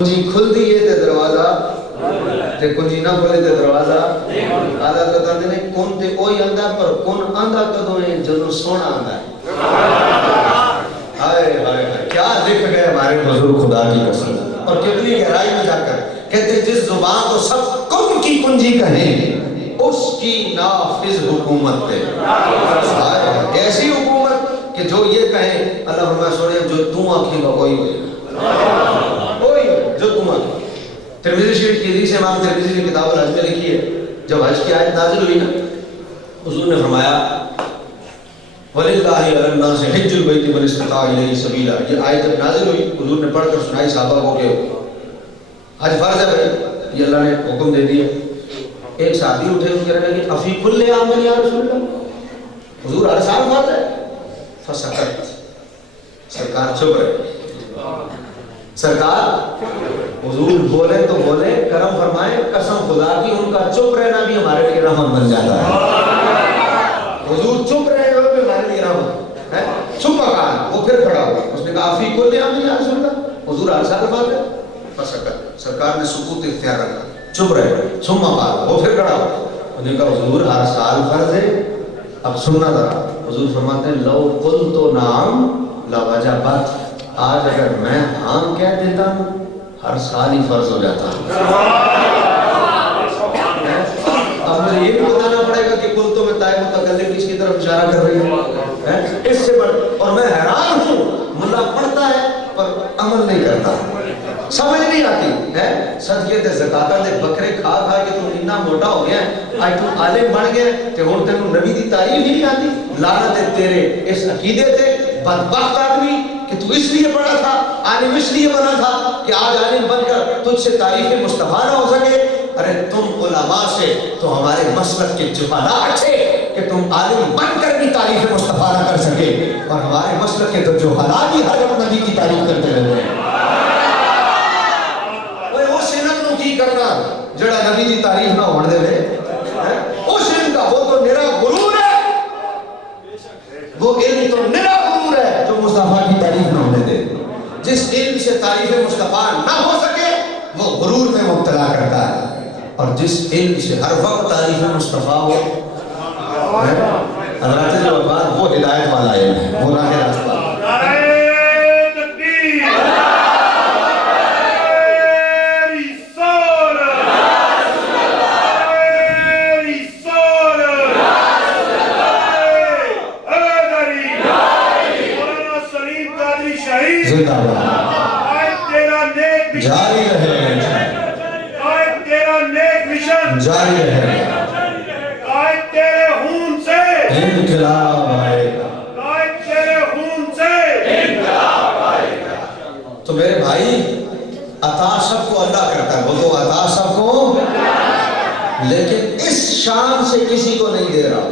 کنجی کھل دیئے تے دروازہ تے کنجی نہ کھلے تے دروازہ آدھا کہتا نے کون تے کوئی آندہ پر کون آندہ کدوں ہے جنہوں سونا آندہ ہے ہائے ہائے کیا لکھ گئے ہمارے حضور خدا کی قسم اور کتنی گہرائی میں جا کر کہتے جس زبان کو سب کن کی کنجی کہیں اس کی نافذ حکومت ہے ایسی حکومت کہ جو یہ کہیں اللہ فرمائے سوڑے جو تم آنکھیں کا کوئی ہوئے جو تم آنکھیں ترمذی شریف کی حدیث امام ترمذی کی کتاب الحج میں لکھی ہے جب حج کی آیت نازل ہوئی نا حضور نے فرمایا وَلِلَّهِ عَلَى النَّاسِ حِجُّ الْبَيْتِ مَنِ اسْتَطَاعَ إِلَيْهِ سَبِيلًا یہ آیت جب نازل ہوئی حضور نے پڑھ کر سنائی صحابہ کو کہ حج فرض ہے بھائی یہ اللہ نے حکم دے دیا ایک صحابی اٹھے ان کہنے لگے افی کل عام یا رسول اللہ حضور ہر سال فرض ہے فسکت سرکار چپ رہے سرکار حضور بولے تو بولے کرم فرمائے قسم خدا کی ان کا چپ رہنا بھی ہمارے لیے رحمت بن جاتا ہے حضور چپ رہے ہو بھی ہمارے لیے رحمت ہے چپ کہا وہ پھر کھڑا ہوا اس نے کہا افی کل عام یا رسول اللہ حضور ہر سال فرض ہے فسکت سرکار نے سکوت اختیار رکھا چپ رہے ثم قال وہ پھر کھڑا ہوا انہوں نے کہا حضور ہر سال فرض ہے اب سننا ذرا حضور فرماتے ہیں لو قلت نعم لوجبت آج اگر میں ہاں کہہ دیتا ہوں ہر سال ہی فرض ہو جاتا اب مجھے یہ بھی بتانا پڑے گا کہ کل تو میں طائب متکلم کس کی طرف اشارہ کر رہی ہوں اس سے بڑھ اور میں حیران ہوں ملا پڑھتا ہے پر عمل نہیں کرتا سمجھ نہیں آتی ہے صدقے تے زکاتاں دے بکرے کھا کھا کے تو اتنا موٹا ہو گیا ہے آج تو عالم بن گیا تے ہن تینوں نبی دی تعریف ہی نہیں آتی لعنت ہے تیرے اس عقیدے تے بدبخت آدمی کہ تو اس لیے پڑھا تھا عالم اس لیے بنا تھا کہ آج عالم بن کر تجھ سے تعریف مصطفیٰ نہ ہو سکے ارے تم علماء سے تو ہمارے مسلک کے جہالا اچھے کہ تم عالم بن کر بھی تعریف مصطفیٰ نہ کر سکے اور ہمارے مسلک کے تو جہالا بھی ہر وقت نبی کی تعریف کرتے رہتے ہیں وہ سنت نو کی کرنا جڑا نبی کی تعریف نہ ہونے دے وہ سنت کا وہ تو میرا غرور ہے وہ علم تو میرا غرور ہے جو مصطفیٰ کی تعریف نہ ہونے دے جس علم سے تعریف مصطفیٰ نہ ہو سکے وہ غرور میں مبتلا کرتا ہے اور جس علم سے ہر وقت تعریف مصطفیٰ ہو حضرت جو بات وہ ہدایت والا علم ہے وہ راہ راستہ جاری رہے جاری رہے تیرے خون سے انقلاب آئے گا تیرے خون سے انقلاب آئے گا تو میرے بھائی عطا سب کو اللہ کرتا ہے وہ تو عطا سب کو لیکن اس شان سے کسی کو نہیں دے رہا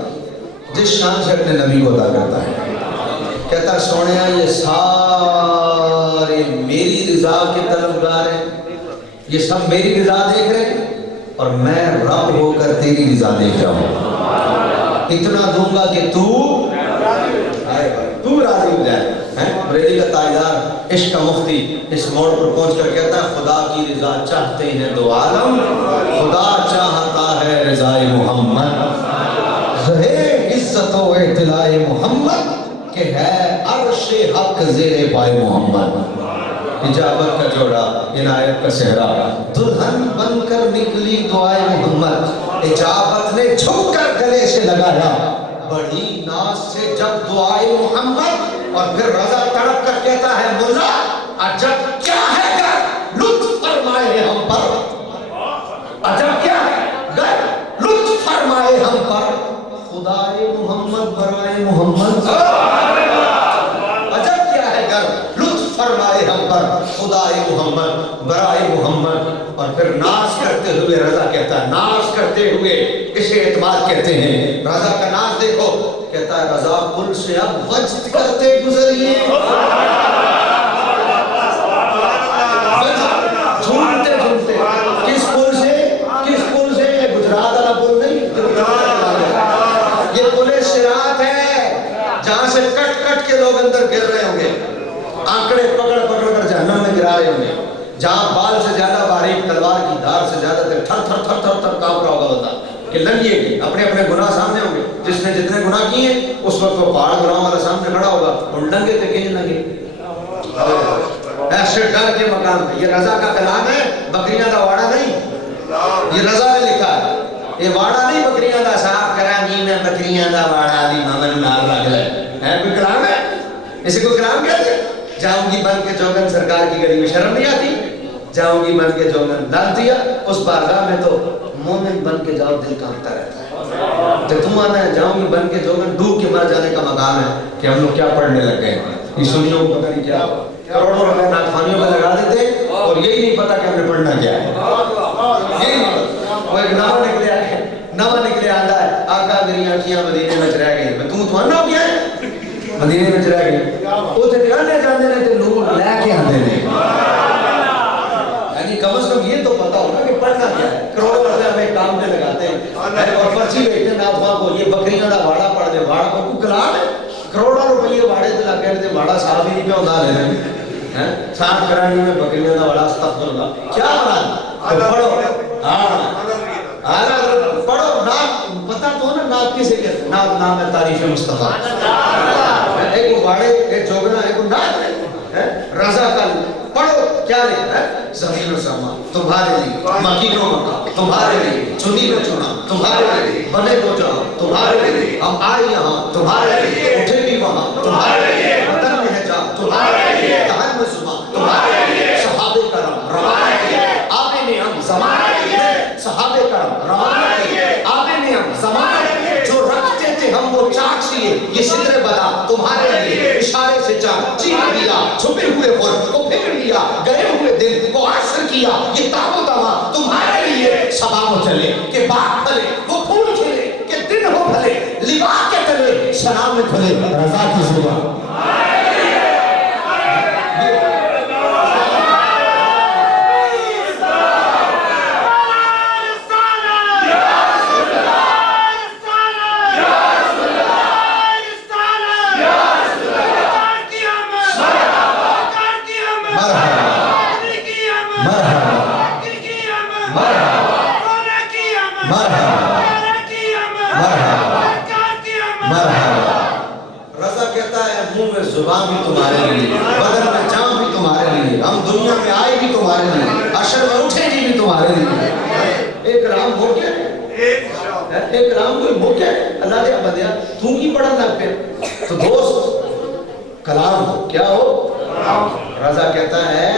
جس شان سے اپنے نبی کو عطا کرتا ہے کہتا سونے یہ سارے میری رضا کے طلبگار ہیں یہ سب میری رضا دیکھ رہے ہیں اور میں رب ہو کر تیری رضا دیکھ رہا ہوں اتنا دوں گا کہ تو راضی ہو جائے بریلی کا تاجدار عشق کا مفتی اس موڑ پر پہنچ کر کہتا ہے خدا کی رضا چاہتے ہیں دو عالم خدا چاہتا ہے رضا محمد ظہر عزت و اطلاع محمد کہ ہے عرش حق زیر پائے محمد اجابت کا جوڑا عنایت کا صحرا دلہن بن کر نکلی دعائے محمد اجابت نے جھک کر گلے سے لگایا بڑی ناز سے جب دعائے محمد اور پھر رضا تڑپ کر کہتا ہے مولا عجب کیا ہے گر لطف فرمائے ہم پر عجب کیا ہے گر لطف فرمائے ہم پر خدائے محمد برائے محمد عجب کیا ہے گر لطف فرمائے ہم پر خدائے محمد برائے محمد اور پھر ناز کرتے ہوئے رضا کہتا ہے ناز کرتے ہوئے اسے اعتماد کہتے ہیں رضا کا ناز دیکھو کہتا ہے رضا پل سے اب وجد کرتے گزریے جھومتے جھومتے کس پل سے یہ گجرات والا پل نہیں یہ پل صراط ہے جہاں سے کٹ کٹ کے لوگ اندر گر رہے ہوں گے آنکڑے پکڑ پکڑ کر جہنم میں گرا رہے ہوں گے جہاں بال سے زیادہ باریک تلوار کی دھار سے زیادہ تر تھر تھر تھر تھر تھر کانپ رہا ہوگا بتا کہ لنگیے گی اپنے اپنے گناہ سامنے ہوں گے. جس نے جتنے گناہ کیے اس وقت وہ پہاڑ گناہوں والا سامنے کھڑا ہوگا اور لنگے تھے کہیں لنگے ایسے ڈر کے مقام پہ. یہ رضا کا کلام ہے, بکریاں دا واڑا نہیں. یہ رضا نے لکھا ہے, یہ واڑا نہیں بکریاں دا صاحب کراچی میں بکریاں دا واڑا علی محمد نال لگ رہا ہے. کوئی کلام ہے اسے کوئی کلام کہتے ہیں؟ جاؤں گی بن کے جوگن سرکار کی گلی میں شرم نہیں آتی؟ جاؤں گی بن کے جوگن ڈال دیا اس بارگاہ میں تو مومن بن کے جاؤ دل کانپتا رہتا ہے. تو تم آنا ہے جاؤں گی بن کے جوگن ڈوب کے مر جانے کا مقام ہے کہ ہم لوگ کیا پڑھنے لگ گئے ہیں. یہ سنیوں کو پتہ نہیں کیا کروڑوں روپے ناخوانیوں پہ لگا دیتے اور یہی نہیں پتا کہ ہم نے پڑھنا کیا ہے. یہی نہیں پتا. وہ ایک نوا نکلے آتا ہے آقا میری آنکھیاں مدینے میں رہ گئی. میں تم آنا ہو گیا ہے مدینے میں رہ گئی وہ تے آنے جانے نے تے نور لے کے آتے ہیں. یعنی کم از کم یہ تو پتا ہوگا کہ پڑھنا کیا ہے. کروڑوں روپے ہمیں کام پہ لگاتے ہیں اور پرچی بیچتے ہیں ناخواں کو یہ بکریاں دا واڑا پڑھ دے. واڑا کو کوئی کلام ہے؟ کروڑوں روپئے واڑے تے لگ گئے تے واڑا صاحب ہی نہیں پہ ہوتا لے ہیں صاف کرانی میں بکریاں دا واڑا استغفر اللہ کیا مراد. پڑھو ہاں پڑھو نام پتہ تو نا نام کسے کہتے ہیں. نام ہے تعریف مصطفیٰ. ایک واڑے ایک چوگنا ایک نام ہے رضا کا پڑھو کیا لکھا ہے. زمین و سما تمہارے لیے مکین و مکان تمہارے لیے چنی کو چنا تمہارے لیے بنے کو جہاں تمہارے لیے ہم آئے یہاں تمہارے لیے اٹھے بھی وہاں تمہارے لیے وطن میں ہے جہاں تمہارے لیے تہن میں صبح تمہارے لیے صحابہ کرام روانہ کیے آپ نے ہم زمانہ کیے صحابہ کرام روانہ کیے آپ نے ہم زمانہ کیے جو رکھتے تھے ہم وہ چاک سیے یہ صدر بدا تمہارے لیے اشارے سے چاک چیر دیا چھپے ہوئے خور کو پھیر لیا گئے ہوئے دل کو عصر کیا یہ تاب و دما تمہارے لیے سبا چلے کہ باغ پھلے وہ پھول کھلے کہ دن ہو بھلے لباس کے تلے سلام میں کھلے رضا کی صبح. زبان بھی تمہارے لیے بدن میں جان بھی تمہارے لیے ہم دنیا میں آئے بھی تمہارے لیے عشر میں اٹھے جی بھی تمہارے لیے. ایک کلام ہو کیا ایک کلام کوئی ہو کیا اللہ دیا بدیا تو کی پڑھن لگ پہ تو دوست کلام ہو کیا ہو. رضا کہتا ہے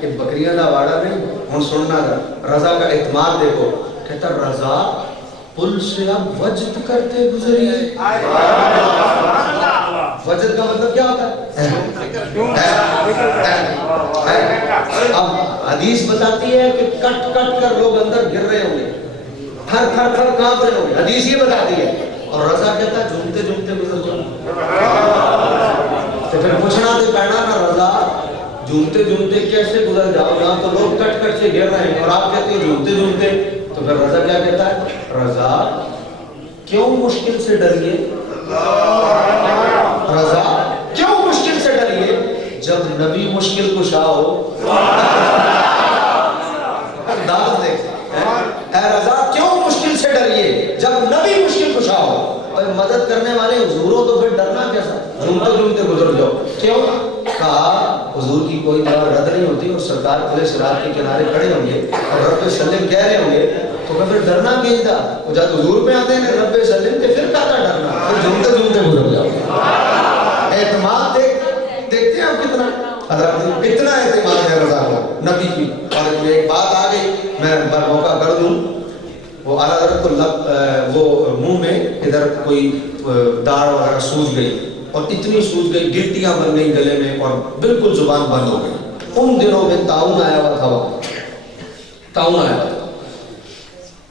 کہ بکریاں دا واڑا نہیں ہوں سننا تھا. رضا کا اعتماد دیکھو کہتا رضا پل سے اب وجد کرتے گزری. وجد کا مطلب کیا ہوتا ہے؟ اب حدیث بتاتی ہے کہ کٹ کٹ کر لوگ اندر گر رہے ہوں گے تھر تھر تھر کانپ رہے ہوں گے. حدیث یہ بتاتی ہے اور رضا کہتا ہے جھومتے جھومتے گزر جاؤ. تو پھر پوچھنا تو پہنا نا رضا جھومتے جھومتے کیسے گزر جاؤ جہاں تو لوگ کٹ کٹ سے گر رہے ہیں اور آپ کہتے ہیں جھومتے جھومتے. تو پھر رضا کیا کہتا ہے رضا کیوں مشکل سے ڈریے. رضا کیوں مشکل سے ڈریے جب نبی مشکل کشا ہو. دعوت دیکھ اے رضا کیوں مشکل سے ڈریے جب نبی مشکل کشا ہو. اور مدد کرنے والے حضوروں تو پھر ڈرنا کیسا جھومتے جھومتے گزر جاؤ. کیوں کہا حضور کی کوئی دعا رد نہیں ہوتی اور سرکار کھلے صراط کے کنارے کھڑے ہوں گے اور رب سلم کہہ رہے ہوں گے تو پھر ڈرنا کہیں تھا. وہ جب حضور پہ آتے ہیں رب سلم کے پھر کہتا ڈرنا پھر جھومتے جھومتے گزر جاؤ. اعتماد دیکھتے ہیں آپ کتنا حضرت کتنا اعتماد ہے رضا کا نبی کی. اور ایک بات آ گئی میں موقع کر دوں. وہ اعلیٰ حضرت کو وہ منہ میں ادھر کوئی داڑھ وغیرہ سوج گئی اور اتنی سوج گئی گٹیاں بن گئی گلے میں اور بالکل زبان بند ہو گئی. ان دنوں میں تعاون آیا ہوا تھا. تعاون آیا تھا.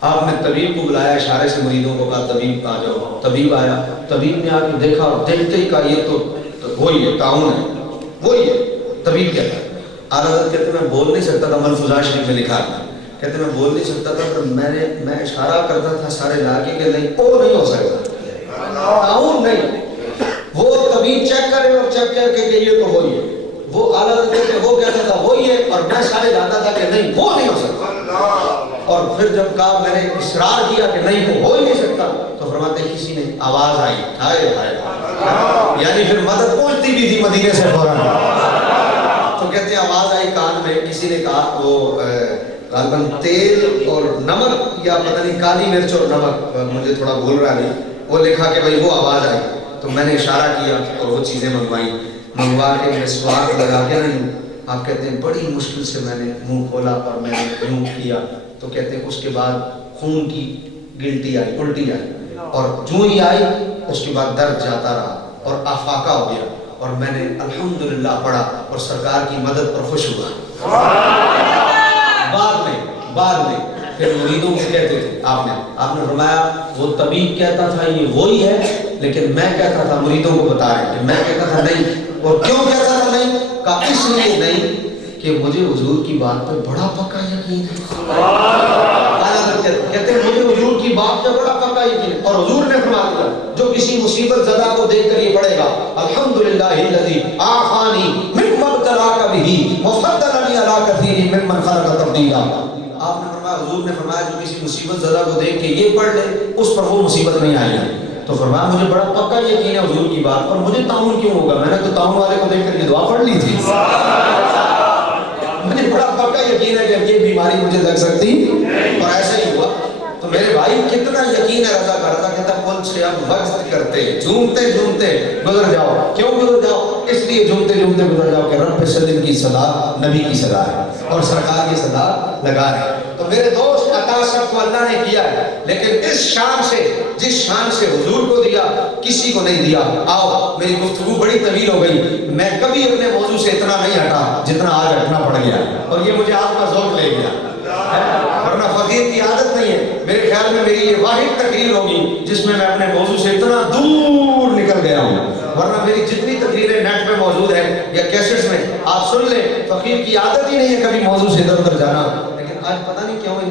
آپ نے طبیب کو بلایا اشارے سے مریضوں کو کہا طبیب آ جاؤ. طبیب آیا. طبیب نے آ کے دیکھا اور دیکھتے ہی کہا یہ تو وہی ہے تعاون ہے وہی ہے. طبیب کہتا ہے اعلیٰ حضرت کہتے میں بول نہیں سکتا تھا ملفوظات شریف میں لکھا تھا کہتے میں بول نہیں سکتا تھا پر میں اشارہ کرتا تھا سارے علاقے کے نہیں وہ نہیں ہو سکتا تعاون نہیں. وہ طبیب چیک کرے اور چیک کر کے کہ یہ تو وہی ہے وہ اعلیٰ حضرت وہ کہتا تھا وہی ہے، اور میں سارے جانتا تھا کہ نہیں وہ نہیں ہو سکتا، اور پھر جب کہا میں نے اصرار کیا کہ نہیں وہ ہو ہی نہیں سکتا، تو فرماتے کسی نے آواز آئی ہائے ہائے، یعنی پھر مدد پہنچتی بھی تھی مدینے سے فوراً، تو کہتے ہیں آواز آئی کان میں، کسی نے کہا وہ غالباً تیل اور نمک یا پتہ نہیں کالی مرچ اور نمک، مجھے تھوڑا بھول رہا نہیں، وہ لکھا کہ بھائی وہ آواز آئی، تو میں نے اشارہ کیا اور وہ چیزیں منگوائیں، منگوا کے مسواک لگا کے نہیں، آپ کہتے ہیں بڑی مشکل سے میں نے منہ کھولا اور میں نے یوں کیا، تو کہتے ہیں اس کے بعد خون کی گلٹی آئی، الٹی آئی، اور جو ہی آئی اس کے بعد درد جاتا رہا اور افاقہ ہو گیا، اور میں نے الحمدللہ پڑھا اور سرکار کی مدد پر خوش ہوا۔ بعد میں پھر مریدوں سے کہتے تھے آپ نے فرمایا وہ طبیب کہتا تھا یہ وہی ہے، لیکن میں کہتا تھا مریدوں کو بتا رہے کہ میں کہتا تھا نہیں، اور کیوں کہتا تھا نہیں؟ کہا اس لیے نہیں کہ مجھے حضور کی بات پہ بڑا پکا یقین ہے، کہتے ہیں مجھے حضور کی بات پہ بڑا پکا یقین ہے، اور حضور نے فرما دیا جو کسی مصیبت زدہ کو دیکھ کر یہ پڑھے گا الحمدللہ الذی عافانی مما ابتلاک بہ وفضلنی علی کثیر ممن خلق تفضیلا۔ آپ نے فرمایا حضور نے فرمایا جو کسی مصیبت زدہ کو دیکھ کے یہ پڑھ لے اس پر وہ مصیبت نہیں آئے گی، تو فرمایا مجھے بڑا پکا یقین ہے حضور کی بات پر، مجھے تعاون کیوں ہوگا؟ میں نے تو تعاون والے کو دیکھ کر یہ دعا پڑھ لی تھی، مجھے بڑا پکا یقین ہے کہ یہ بیماری مجھے لگ سکتی، اور ایسا ہی ہوا۔ تو میرے بھائی کتنا یقین ہے رضا کا، رضا کہتا پل سے اب وقت کرتے جھومتے جھومتے گزر جاؤ، کیوں گزر جاؤ؟ اس لیے جھومتے جھومتے گزر جاؤ کہ رب سلم کی صدا نبی کی صدا ہے اور سرکار کی صدا لگا رہے ہیں۔ تو میرے دوست عطا سب کو اللہ نے کیا ہے، لیکن اس شان سے جس شان سے حضور کو دیا کسی کو نہیں دیا۔ آؤ میری گفتگو بڑی طویل ہو گئی، میں کبھی اپنے موضوع سے اتنا نہیں ہٹا جتنا آج ہٹنا پڑ گیا، اور یہ مجھے آپ کا ذوق لے گیا، ورنہ فقیر کی عادت نہیں ہے۔ میرے خیال میں میری یہ واحد تقریر ہوگی جس میں اپنے موضوع سے اتنا دور نکل گیا ہوں، ورنہ میری جتنی تقریریں نیٹ پہ موجود ہیں یا کیسٹس میں آپ سن لیں، فقیر کی عادت ہی نہیں ہے کبھی موضوع سے ادھر ادھر جانا، لیکن آج پتہ نہیں کیوں ہی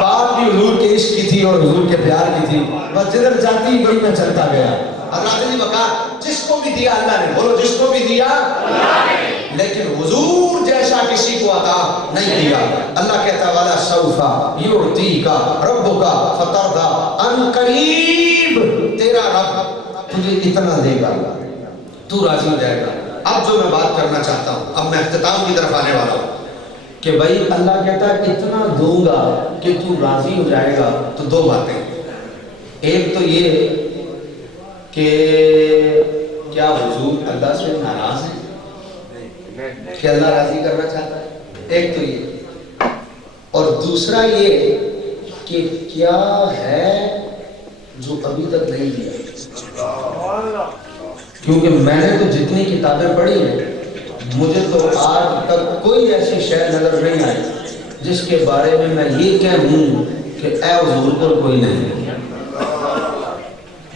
بات بھی حضور کے عشق کی تھی اور حضور کے پیار کی تھی، بس جدھر جاتی گئی میں چلتا گیا۔ حضرت علی وقار جس کو بھی دیا اللہ نے، بولو جس کو بھی دیا لیکن حضور جیسا کسی کو عطا نہیں دیا۔ اللہ کہتا والا سوفا یعطیک ربک فترضی، ان قریب تیرا رب تجھے اتنا دے گا تو راضی ہو جائے گا۔ اب جو میں بات کرنا چاہتا ہوں، اب میں اختتام کی طرف آنے والا ہوں کہ بھائی اللہ کہتا ہے اتنا دوں گا کہ تو راضی ہو جائے گا، تو دو باتیں، ایک تو یہ کہ کیا حضور اللہ سے ناراض ہے کہ اللہ راضی کرنا چاہتا ہے، ایک تو یہ، اور دوسرا یہ کہ کیا ہے جو ابھی تک نہیں دیا، کیونکہ میں نے تو جتنی کتابیں پڑھی ہیں مجھے تو آج تک کوئی ایسی شے نظر نہیں آئی جس کے بارے میں یہ کہوں کہ اے حضور پر کوئی نہیں۔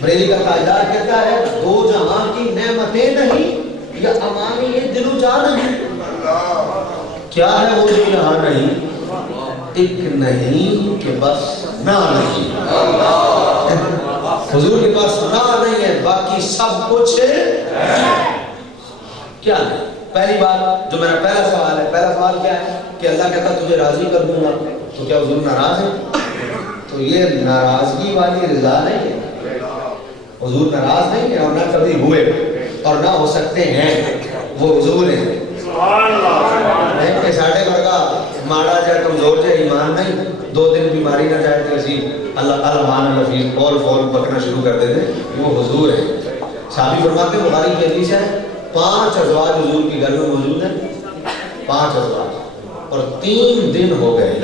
بریلی کا تاجدار کہتا ہے دو جہاں کی نعمتیں نہیں یا امانی یہ دل و جان ہے، کیا ہے وہ جو یہاں نہیں؟ ایک نہیں کہ بس نہ نہیں، حضور کے پاس نہ نہیں ہے، باقی سب کچھ ہے۔ کیا ہے؟ پہلی بات جو میرا پہلا سوال ہے، پہلا سوال کیا ہے کہ اللہ کہتا تجھے راضی کر دوں گا، تو کیا حضور ناراض ہے؟ تو یہ ناراضگی والی رضا نہیں ہے، حضور ناراض نہیں ہے اور نہ کبھی ہوئے اور نہ ہو سکتے ہیں، وہ حضور ہیں۔ نہیں کہ ساڑھے ورگا ماڑا جائے کمزور جائے ایمان نہیں، دو دن بیماری نہ جائے تو اسی اللہ مان لفیظ فول فول بکنا شروع کر دیتے، وہ حضور ہیں۔ صحابی فرماتے ہیں بخاری کی حدیث ہے 5 ازواج حضور کے گھر میں موجود ہیں، 5 ازواج، اور 3 دن ہو گئے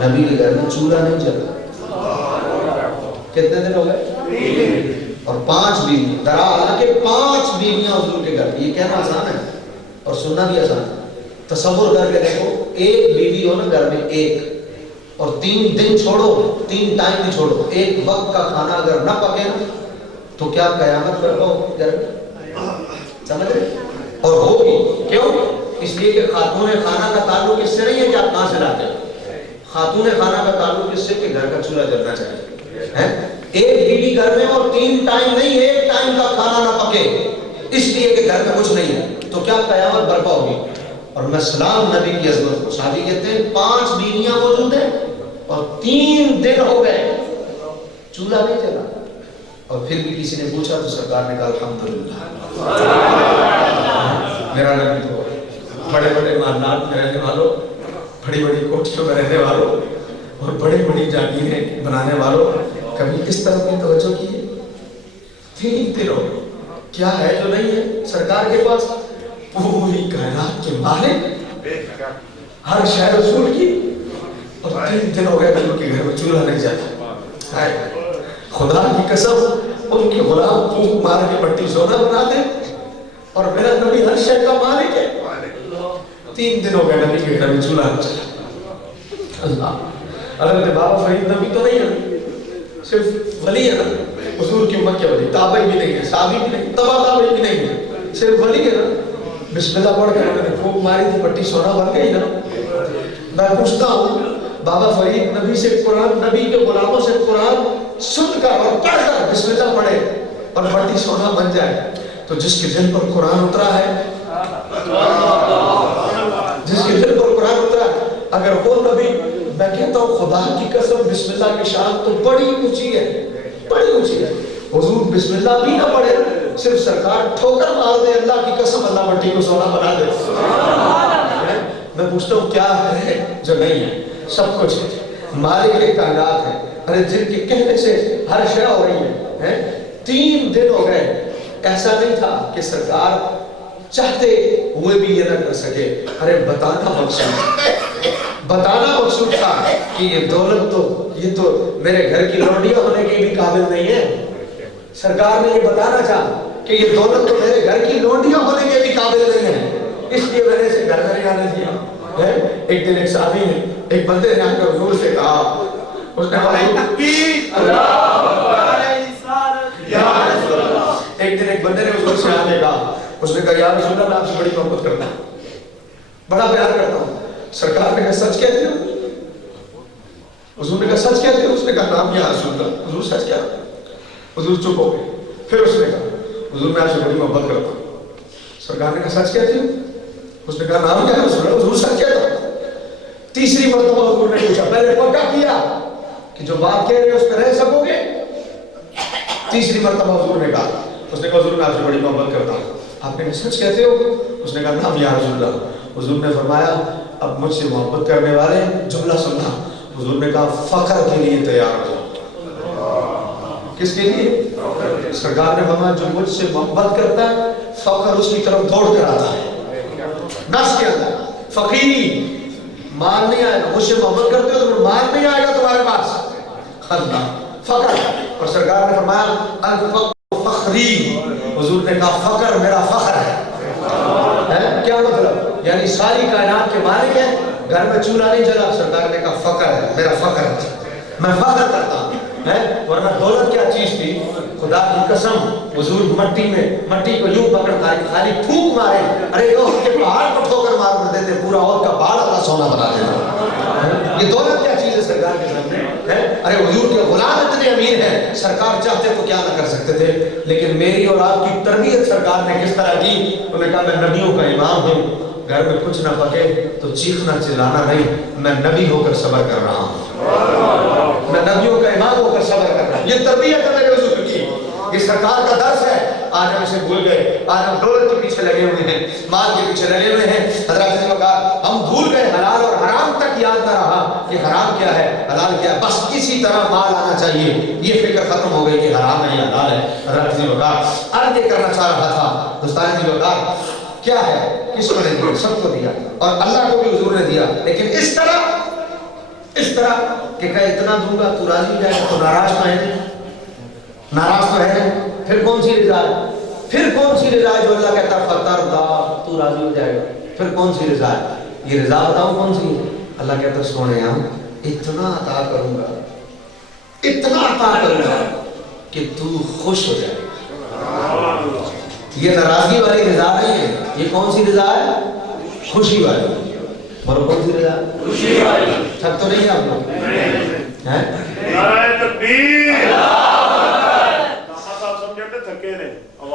نبی کے گھر میں چولہا نہیں چلتا۔ کتنے دن ہو گئے؟ اور 5 بیوی، حالانکہ 5 بیویاں حضور کے گھر، یہ کہنا آسان ہے اور سننا بھی آسان ہے۔ تصور کر کے دیکھو ایک بیوی ہو نا گھر میں، ایک، اور 3 دن چھوڑو، 3 ٹائم بھی چھوڑو، ایک وقت کا کھانا اگر نہ پکے نا تو کیا قیامت پر ہو گھر میں؟ سمجھ رہے؟ اور ہوگی، کیوں؟ اس لیے کہ خاتون خانہ کا تعلق اس سے نہیں ہے کہ آپ کہاں سے لاتے ہیں، خاتون خانہ کا تعلق اس سے کہ گھر کا چولہا جلنا چاہیے۔ ایک بیوی گھر میں اور 3 ٹائم نہیں، ایک ٹائم کا کھانا نہ پکے اس لیے کہ گھر میں کچھ نہیں ہے تو کیا قیامت برپا ہوگی. اور میں سلام نبی کی عظمت کو. شادی کہتے ہیں 5 بیویاں موجود ہیں اور 3 دن ہو گئے چولہا نہیں جلا. اور پھر بھی کسی نے پوچھا تو سرکار نے کہا الحمدللہ. میرا نبی تو بڑے بڑے مالات میں رہنے والوں, بڑی بڑی کوٹھیوں میں رہنے والوں اور بڑی بڑی جاگیریں بنانے والوں, کبھی کس طرح کی توجہ کی ہے؟ 3 دنوں کیا ہے جو نہیں ہے سرکار کے پاس؟ پوری کائنات کے مالک, ہر شے رسول کی, اور 3 دن ہو گئے حضور کے گھر میں چولہا نہیں جاتا. خدا کی قسم ان کے غلام پھونک مار کے مٹی سونا بنا دے, اور میرا نبی ہر شے کا مالک ہے. 3 دن ہو گئے نبی کے گھر میں چولہا نہیں چلا. اللہ حضرت بابا فرید نبی تو نہیں ہے, صرف ولی ہے نا, حضور کی امت کے ولی. تابعی بھی نہیں ہے, صحابی بھی نہیں, تبع تابعی بھی نہیں ہے, صرف ولی ہے نا. بسم اللہ پڑھ کے انہوں نے پھونک ماری تھی, مٹی سونا بن گئی نا. میں پوچھتا ہوں بابا فرید نبی سے قرآن, نبی کے غلاموں سے قرآن سن کر اور پڑھ کر بسم اللہ پڑھے اور مٹی سونا بن جائے, تو جس کے دل پر قرآن اترا ہے, جس کے دل پر قرآن اترا ہے, اگر وہ نبی, میں کہتا ہوں خدا کی قسم بسم اللہ کی شان تو بڑی اونچی ہے, بڑی اونچی ہے. حضور بسم اللہ بھی نہ پڑھے, صرف سرکار ٹھوکر مار دے, اللہ کی قسم اللہ مٹی کو سونا بنا دے. میں پوچھتا ہوں کیا ہے جو نہیں ہے؟ سب کچھ ہے. مالک کائنات ہے, ارے جن کے کہنے سے ہر شے ہو رہی ہے. 3 دن ہو گئے, ایسا نہیں تھا کہ سرکار چاہتے ہوئے بھی یہ نہ کر سکے. ارے بتانا مقصود تھا کہ یہ دولت تو, یہ تو میرے گھر کی لونڈیاں ہونے کے بھی قابل نہیں ہے. سرکار نے یہ بتانا چاہا کہ یہ دولت تو میرے گھر کی لونڈیاں ہونے کے بھی قابل نہیں ہے, اس لیے میں نے اسے گھر میں نہیں آنے دیا. ایک دن ایک صحابی نے, ایک بندے نے آ کر حضور سے کہا, اس نے کہا ایک دن ایک بندے نے حضور سے آنے کہا, اس نے کہا یا رسول اللہ میں آپ سے بڑی محبت کرتا ہوں, بڑا پیار کرتا ہوں. سرکار نے کہا سچ کہتے ہو؟ حضور نے کہا سچ کہتے ہو؟ اس نے کہا نام یا رسول اللہ. حضور سچ کہہ رہا. حضور چپ ہو گئے. پھر اس نے کہا حضور میں آپ سے بڑی محبت کرتا ہوں. سرکار نے کہا سچ کہتے ہو؟ اس نے کہا نام کیا ہے رسول اللہ. حضور سچ کہتا ہوں. تیسری مرتبہ حضور نے پوچھا, پہلے پکا کیا کہ جو بات کہہ رہے ہیں اس پہ رہ سکو گے؟ تیسری مرتبہ حضور نے کہا, اس نے کہا حضور میں آپ سے بڑی محبت کرتا ہوں. آپ نے کہا سچ کہتے ہو؟ اس نے کہا نام یا رسول اللہ. حضور نے فرمایا اب مجھ سے محبت کرنے والے جملہ سننا. حضور نے کہا فخر کے لیے تیار ہو. کس کے لیے؟ سرکار نے فرمایا جو مجھ سے محبت کرتا ہے فخر اس کی طرف دوڑ کر آتا ہے. نفس کے اندر فقیری, مال نہیں آئے گا. مجھ سے محبت کرتے ہو تو مال نہیں آئے گا تمہارے پاس, اللہ فخر. اور سرکار نے فرمایا الفقر فخری. حضور نے کہا فخر میرا فخر ہے. کیا مطلب؟ یعنی ساری کائنات کے مالک ہے, گھر میں چولہا نہیں جلا. سرکار نے کہا فخر ہے میرا فخر ہے, میں فخر کرتا ہوں. ورنہ دولت کیا چیز تھی؟ خدا کی قسم حضور مٹی کو یوں پکڑ خالی پھونک مارے, ارے احد کے پہاڑ کو ٹھوکر مار کر دیتے, پورا احد کا پہاڑ اللہ سونا بنا دیتا. یہ دولت کیا چیز ہے سرکار کے سامنے؟ ارے حضور کے غلام اتنے امیر ہیں, سرکار چاہتے تو کیا نہ کر سکتے تھے. لیکن میری اور آپ کی تربیت سرکار نے کس طرح کی؟ انہوں نے کہا میں نبیوں کا امام ہوں, گھر میں کچھ نہ پکے تو چیخنا چلانا نہیں, میں نبی ہو کر صبر کر رہا ہوں, میں نبیوں کا امام ہو کر صبر کر رہا ہوں. یہ تربیت ہے میرے حضور کی, یہ سرکار کا درس ہے. آج ہم اسے بھول گئے, آج ہم دولت کے پیچھے لگے ہوئے ہیں, مال کے پیچھے لگے ہوئے ہیں. حضرت نے کہا ہم بھول گئے, حلال اور حرام تک یاد نہ رہا کہ حرام کیا ہے حلال کیا ہے. بس کسی طرح مال آنا چاہیے, یہ فکر ختم ہو گئی کہ حرام ہے یا حلال ہے. حضرت نے کہا عرض یہ کرنا چاہ رہا تھا, دوستان نے کہا کیا ہے, کس کو نے دیا؟ سب کو دیا, اور اللہ کو بھی حضور نے دیا. لیکن اس طرح کہ اتنا دوں گا تو راضی ہو جائے گا, تو ناراض تو ہے نہیں, ناراض تو ہے نہیں. پھر کون سی رضا ہے؟ پھر کون سی رضا ہے جو اللہ کہتا ہے فترضا, تو راضی ہو جائے گا؟ پھر کون سی رضا ہے؟ یہ رضا بتاؤں کون سی ہے؟ اللہ کہتا ہے سونے اتنا عطا کروں گا, اتنا عطا کروں گا کہ تو خوش ہو جائے گا. یہ ناراضگی والی رضا نہیں ہے, یہ کون سی رضا ہے؟ خوشی والی. اور کون سی رضا؟ خوشی والی. تھک تو نہیں آپ لوگ؟ نعرہ تکبیر. صاحب سمجھتے تھکے نے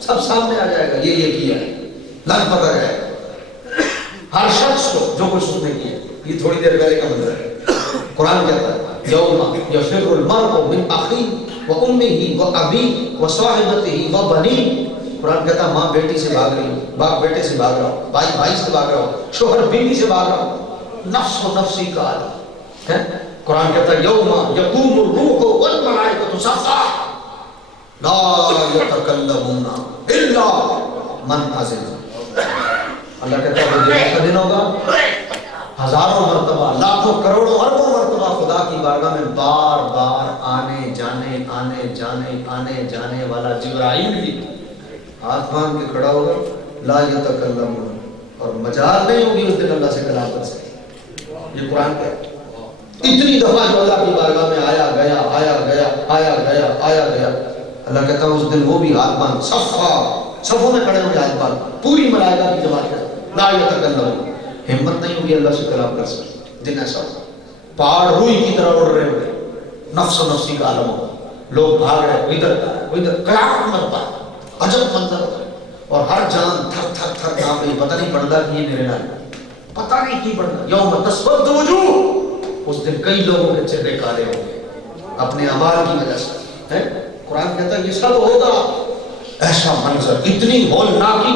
سب سامنے آ جائے گا، یہ کیا ہے، لگ پتہ جائے گا ہر شخص کو جو کچھ اس نے کیا۔ یہ تھوڑی دیر پہلے کا منظر ہے۔ قرآن کہتا ہے یوم یفر المرء من اخیہ و امہ و ابیہ و صاحبتہ و بنیہ۔ قرآن کہتا ہے ماں بیٹی سے بھاگ رہی ہو، باپ بیٹے سے بھاگ رہا ہو، بھائی بھائی سے بھاگ رہا ہو، شوہر بیوی سے بھاگ رہا ہو، نفس و نفسی کا عالم ہے۔ قرآن کہتا ہے یوم یقوم الروح والملائکۃ صفا لا یتکلمون الا من اذن۔ اللہ کہتا ہے وہ جنت کا دن ہوگا، ہزاروں مرتبہ، لاکھوں کروڑوں اربوں مرتبہ خدا کی بارگاہ میں بار بار آنے جانے والا جبرائیل بھی ہاتھ باندھ کے کھڑا ہوگا، لا یتکلمون، اور مجال نہیں ہوگی اس دن اللہ سے کلام کر سکے۔ یہ قرآن کا ہے۔ اتنی دفعہ جو اللہ کی بارگاہ میں آیا گیا، اللہ کہتا ہے اس دن وہ بھی ہاتھ باندھ، صفوں میں کھڑے ہوں گے ہاتھ باندھ، پوری ملائکہ کی جماعت ہے، لا یتکلمون، ہمت نہیں ہوگی اللہ سے کلام کر سکے۔ دن ایسا ہوگا، پہاڑ روئی کی طرح اڑ رہے ہوں گے، نفس و نفسی کا عالم ہوگا، لوگ بھاگ رہے ادھر، قیامت مرتا ہے، عجب منظر ہوتا ہے، اور ہر جان تھر تھر تھر کانپ رہی، پتہ نہیں بڑھتا کہ یہ میرے نال، پتہ نہیں کی بڑھتا۔ یوم تسود وجوہ، اس دن کئی لوگوں کے چہرے کالے ہوں گے اپنے اعمال کی وجہ سے، ہے؟ قرآن کہتا ہے یہ سب ہوگا، ایسا منظر، اتنی ہولناکی،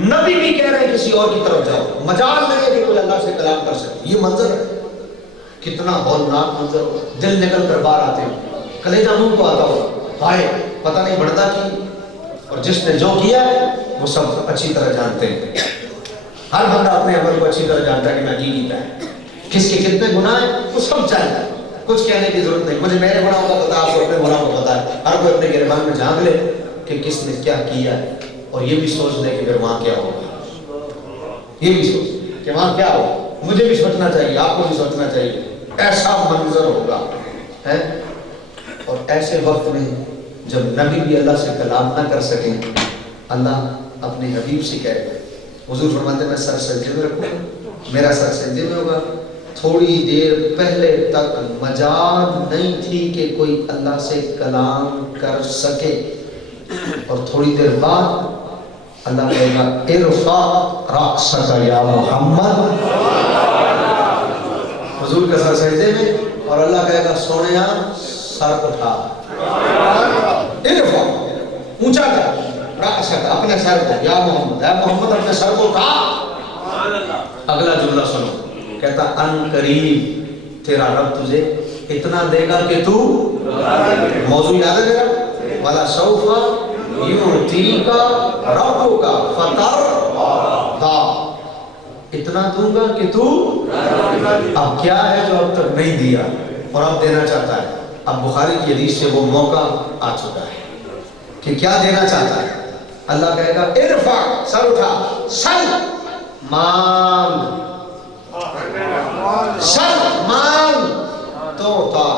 نبی بھی کہہ رہے ہیں کسی اور کی طرف جاؤ، مجال نہیں ہے کہ کوئی اللہ سے کلام کر سکے۔ یہ منظر ہے، کتنا ہولناک منظر ہو، دل نکل کر باہر آتے ہیں، کلیجہ منہ کو آتا ہو، ہائے پتہ نہیں بڑھتا کی، اور جس نے جو کیا ہے وہ سب اچھی طرح جانتے ہیں۔ ہر بندہ اپنے عمل کو اچھی طرح جانتا ہے کہ میں کیتا ہے، کس کے کتنے گناہ ہیں وہ سب جانتا ہے، کچھ کہنے کی ضرورت نہیں، مجھے میرے گناہوں کا پتا، آپ کو اپنے گناہوں کا پتا ہے، ہر کوئی اپنے گریبان میں جھانک لے کہ کس نے کیا کیا ہے، اور یہ بھی سوچ لے کہ پھر وہاں کیا ہوگا، یہ بھی سوچ کہ وہاں کیا ہوگا، مجھے بھی سوچنا چاہیے، آپ کو بھی سوچنا چاہیے، ایسا منظر ہوگا ہے۔ اور ایسے وقت میں جب نبی بھی اللہ سے کلام نہ کر سکیں، اللہ اپنے حبیب سے کہے گا، حضور فرماتے ہیں میں سر سجدے میں رکھوں گا، میرا سر سجدے میں ہوگا۔ تھوڑی دیر پہلے تک مجال نہیں تھی کہ کوئی اللہ سے کلام کر سکے، اور تھوڑی دیر بعد اللہ کہے گا ارفع رأسک یا محمد، حضور کا سر سجدے میں، اور اللہ کہے گا سونیا سر اٹھا، ارفع اونچا کر، رأسک اپنے سر کو، یا محمد، اے محمد اپنے سر کو اٹھا۔ اگلا جملہ سنو، کہتا ان قریب تیرا رب تجھے اتنا دے گا کہ تو، موضوع یاد ہے میرا، وَلَا سَوْفَ يُعْتِيكَ رَبُّكَ فَتَرْضَىٰ، اتنا دوں گا کہ تو، اب کیا ہے جو اب تک نہیں دیا اور اب دینا چاہتا ہے۔ اب بخاری کی حدیث سے وہ موقع آ چکا ہے کہ کیا دینا چاہتا ہے۔ اللہ کہے گا ارفع، سر اٹھا، سل، مانگ، سر مانگ تو تا،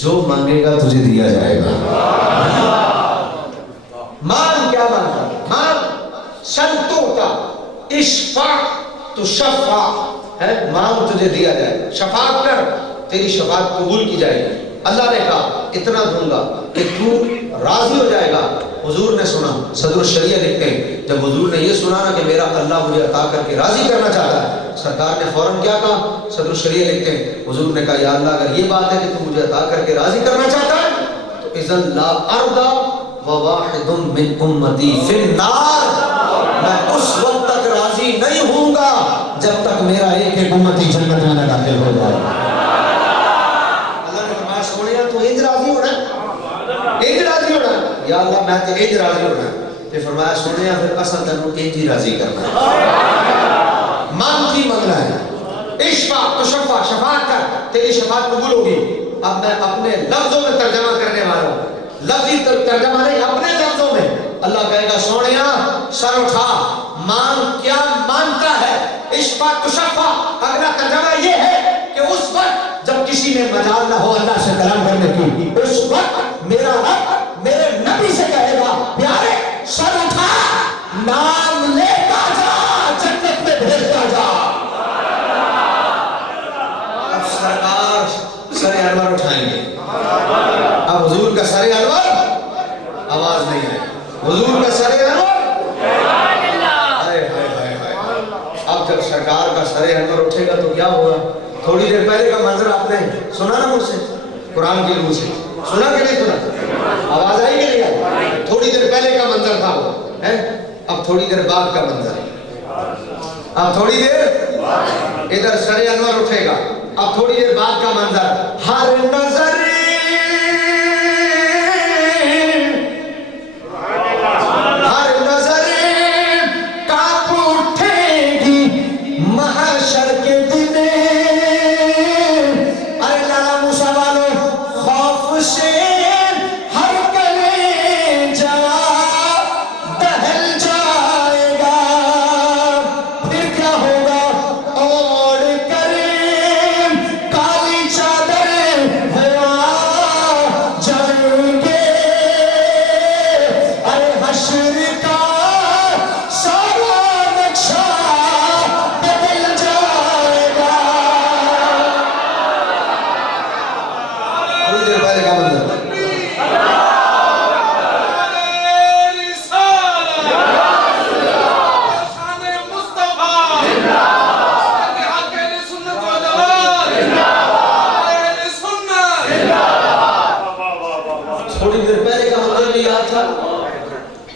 جو مانگے گا تجھے دیا جائے گا۔ مانگ، کیا مانگا؟ مانگ، سل تو تا، اشفع تو شفع ہے، مانگ تجھے دیا جائے گا، شفاعت کر تیری شفاعت قبول کی جائے گی۔ اللہ نے کہا اتنا دوں گا کہ تو راضی ہو جائے گا۔ حضور نے سنا، صدر الشریعہ لکھتے ہیں جب حضور نے یہ سنا نا کہ میرا اللہ مجھے عطا کر کے راضی کرنا چاہتا ہے، سرکار نے فوراً کیا کہا؟ صدر الشریعہ لکھتے ہیں حضور نے کہا یا اللہ اگر یہ بات ہے کہ تو مجھے عطا کر کے راضی کرنا چاہتا ہے تو اذن لا ارضى وواحد من امتی فی النار، میں اس وقت تک راضی نہیں ہوں گا جب تک میرا ایک ایک امتی جنت میں نہ داخل ہو جائے۔ اللہ نے فرمایا سونیا تو انج راضی ہونا ہے، انج راضی ہونا ہے، یا اللہ میں تو انج راضی ہونا ہے۔ کہ فرمایا سونیا پھر اصل تنو انج ہی راضی کرنا ہے، مانگتی منگنا ہے، اشفع تو شفع، شفاعت کر تیری شفاعت قبول ہوگی۔ اب میں اپنے لفظوں میں ترجمہ کرنے والا ہوں، لفظی ترجمہ نہیں، اپنے لفظوں میں۔ اللہ کہے گا سونیا سر اٹھا، مانگ، کیا مانگتا ہے؟ اشفع تو شفع، اگلا ترجمہ یہ ہے کہ اس وقت جب کسی میں مجال نہ ہو اللہ سے کلام کرنے کی، اس وقت میرا رب میرے نبی سے کہے گا پیارے سر اٹھا، نام لیتا جا، جنت میں بھیجتا جا۔ اب سرکار سر انور اٹھائیں گے، اب حضور کا سر انور آواز نہیں ہے، حضور کا سر انور، اب جب سرکار کا سر انور اٹھے گا تو کیا ہوگا؟ تھوڑی دیر پہلے کا منظر آپ نے سنا نا مجھ سے قرآن کی روح سے، سنا کہ نہیں سنا؟ آواز آئی کہ نہیں آئی؟ تھوڑی دیر پہلے کا منظر تھا وہ، اب تھوڑی دیر بعد کا منظر، اب تھوڑی دیر ادھر سر انور اٹھے گا، اب تھوڑی دیر بعد کا منظر، ہر نظر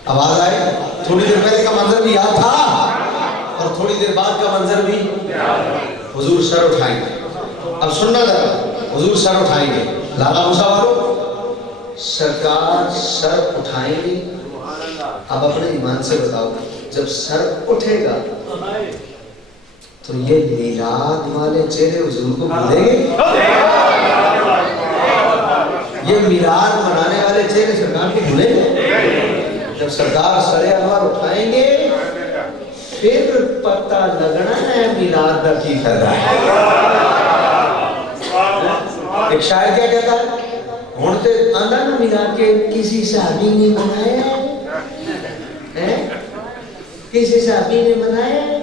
آواز آئے، تھوڑی دیر پہلے کا منظر بھی یاد تھا اور تھوڑی دیر بعد کا منظر بھی، حضور سر اٹھائیں گے، اب سننا ذرا، حضور سر اٹھائیں گے، لالا موسیٰ والو سرکار سر اٹھائیں گے، اب اپنے ایمان سے بتاؤ جب سر اٹھے گا تو یہ میلاد والے چہرے حضور کو بھولیں گے؟ یہ میلاد منانے والے چہرے سرکار کو بھولیں گے؟ جب سرکار سر انور اٹھائیں گے پھر پتہ لگنا ہے میلاد کا کی فائدہ ہے۔ ایک شاعر کیا کہتا ہے؟ ہونتے آندھا نا میلاد کے کسی صحابی نے منایا ہے، کسی صحابی نے منایا ہے،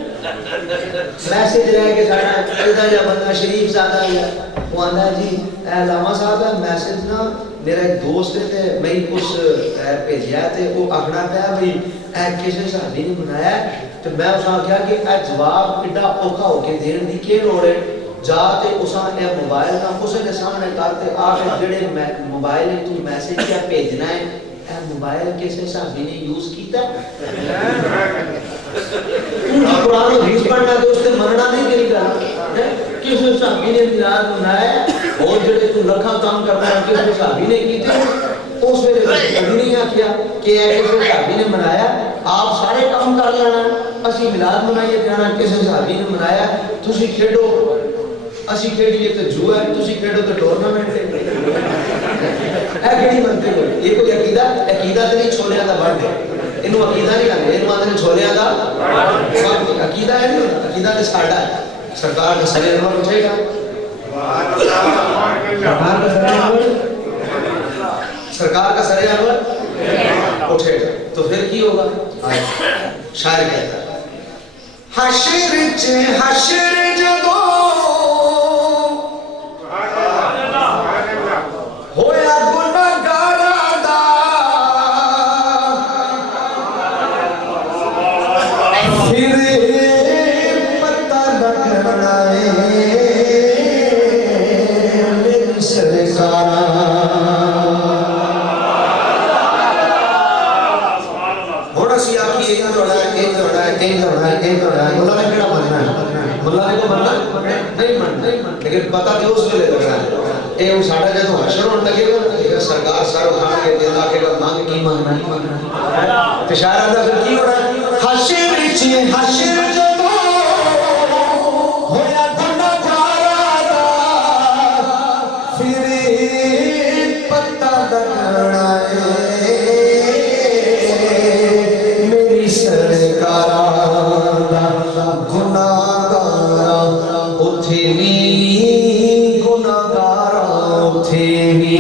میسیج رہے کہ ساڑھا چلتا جا بندہ شریف زیادہ ہے، وہ آندھا جی اے علامہ صاحب ہے میسیج نا میرا ایک دوست تھے میں اس بھیجیا تھے وہ آکھنا پیا بھی اے کسی صحابی نے منایا ہے، تو میں اساں کیا کہ اے جواب کڈا اوکھا ہو کے دین دی کے لوڑے جاتے اساں اے موبائل کا اسے سامنے کرتے آخر جڑے موبائل تو میسیج کیا بھیجنا ہے اے موبائل کسی صحابی نے یوز کیتا قرآن و حدیث پڑھنا تو اس سے مننا نہیں کری گا کسی صحابی نے میلاد منایا اور جڑے تو لکھا کام کرنا ہے کسی صحابی نے کیتے اس ویلے کبھی نہیں آکھیا کہ اے کسی صحابی نے منایا آپ سارے کام کر لینا اسی میلاد منائیے جانا کسی صحابی نے منایا تسی کھیڈو اسی کھیڈیے تو جو ہے تسی کھیڈو تو ٹورنامنٹ ہے کیڑی منتے ہو یہ کوئی عقیدہ تے نہیں چھولیاں دا بڑھ گیا انہوں عقیدہ نہیں کرتے انہوں آدھے چھولیاں دا عقیدہ ہے نہیں عقیدہ تے ساڑھا ہے سرکار کا سر انور اٹھے گا سرکار کا سر انور اٹھے گا تو پھر کی ہوگا شاعر کہتا ہے حشر جدو ہویا گناہگاراں دا پھر پتہ لگنا ہے میری سرکار ہونا سی آپ کی ایک دوڑا ہے ملا نے کیڑا مننا ہے ملا نے کو مننا نہیں مننا لیکن پتہ کہ اس ویلے لگنا ہے اے وہ ساڑھا جدو حشر ہونے لگے گا سرکار سر اٹھان کے دل آکے گا مانگ کی مانگنا تشارہ اندہ پھر کی ہو رہا ہے حشر جدو ہویا گناہگاراں دا پھر پتہ لگنا ہے میری سرکاراں دا گناہگاراں اتھے بھی گناہگاراں اتھے بھی